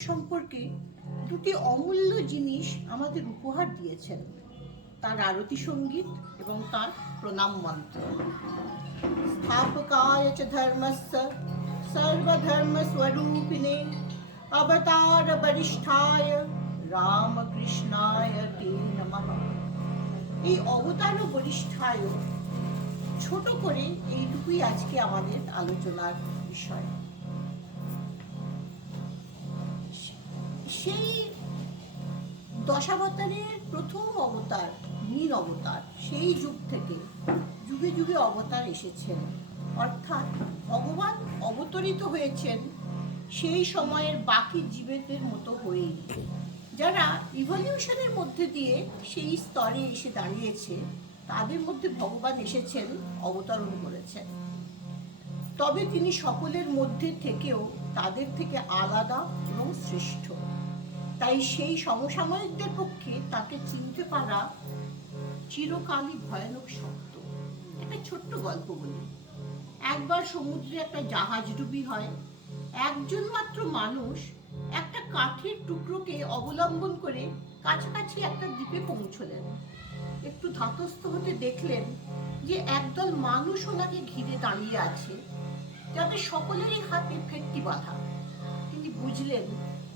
সম্পর্কে দুটি অমূল্য জিনিস আমাদের উপহার দিয়েছেন, তার আরতি সঙ্গীত এবং তার প্রণাম মন্ত্র। স্থাপকায় চ ধর্মস্য সর্বধর্ম স্বরূপিণে অবতার বরিষ্ঠায় রামকৃষ্ণায় তে নমঃ। এই অবতার বরিষ্ঠায় ছোট করে এইটুকুই আজকে আমাদের আলোচনার বিষয়। সেই দশাবতারের প্রথম অবতার নীল অবতার, সেই যুগ থেকে যুগে যুগে অবতার এসেছেন, অর্থাৎ ভগবান অবতরিত হয়েছেন সেই সময়ের বাকি জীবেদের মতো হয়েই, যারা ইভলিউশনের মধ্যে দিয়ে সেই স্তরে এসে দাঁড়িয়েছে, তাদের মধ্যে ভগবান এসেছেন, অবতরণ করেছেন। তবে তিনি সকলের মধ্যে থেকেও তাদের থেকে আলাদা এবং শ্রেষ্ঠ। তাই সেই সমসাময়িকদের পক্ষে তাকে চিনতে পারা চিরকালই ভয়ানক শক্ত। একটা ছোট্ট গল্প বলি। একবার সমুদ্রে একটা জাহাজ ডুবি হয়। একজন মাত্র মানুষ একটা কাঠের টুকরোকে অবলম্বন করে কাছাকাছি একটা দ্বীপে পৌঁছলেন। একটু ধাতস্থ হতে দেখলেন যে একদল মানুষ ওনাকে ঘিরে দাঁড়িয়ে আছে, যাদের সকলেরই হাতে ফেটটি বাঁধা। তিনি বুঝলেন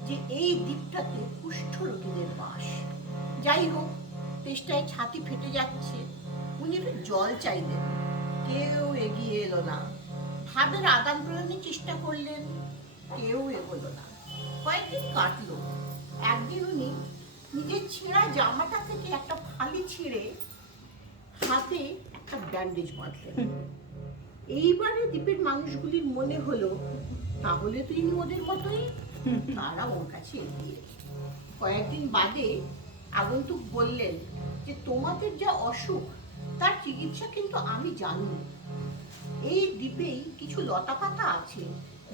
যে এই দ্বীপটাতে কুষ্ঠ রোগীদের বাস। যাই হোক, তেষ্টায় ছাতি ফেটে যাচ্ছে, উনি একটু জল চাইলেন। কেউ এগিয়ে এলো না। ভাবের আদান প্রদানের চেষ্টা করলেন, কেউ এগোলো না। কয়েকদিন কাটলো। একদিন উনি নিজের ছেঁড়া জামাটা থেকে একটা ফালি ছিঁড়ে হাতে একটা ব্যান্ডেজ বাঁধলেন। এইবারে দ্বীপের মানুষগুলির মনে হলো, তাহলে তো ইনি ওদের মতোই। তারা ওর কাছে এগিয়ে কয়েকদিন বাদে আগন্তুক বললেন যে তোমাদের যা অসুখ তার চিকিৎসা কিন্তু আমি জানি। এই দ্বীপেই কিছু লতা পাতা আছে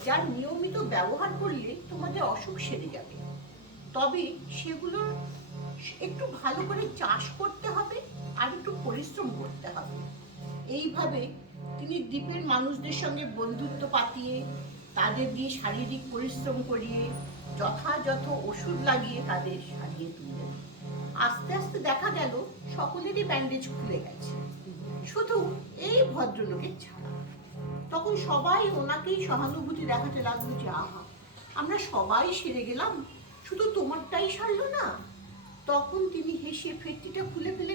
যার নিয়মিত ব্যবহার করলে তোমাদের অসুখ সেরে যাবে। তবে সেগুলো একটু ভালো করে চাষ করতে হবে আর একটু পরিশ্রম করতে হবে। এইভাবে তিনি দ্বীপের মানুষদের সঙ্গে বন্ধুত্ব পাতিয়ে, তাদের দিয়ে শারীরিক পরিশ্রম করিয়ে, যথাযথ ওষুধ লাগিয়ে তাদের সারিয়ে তুললেন। আস্তে আস্তে দেখা গেল সকলেরই ব্যান্ডেজ খুলে গেছে, শুধু এই ভদ্রলোকের ছাড়া। তখন সবাই ওনাকেই সহানুভূতি দেখাতে লাগলো যে আহা, আমরা সবাই সেরে গেলাম, শুধু তোমারটাই সারলো না। তখন তিনি হেসে ফেটটিটা খুলে ফেলে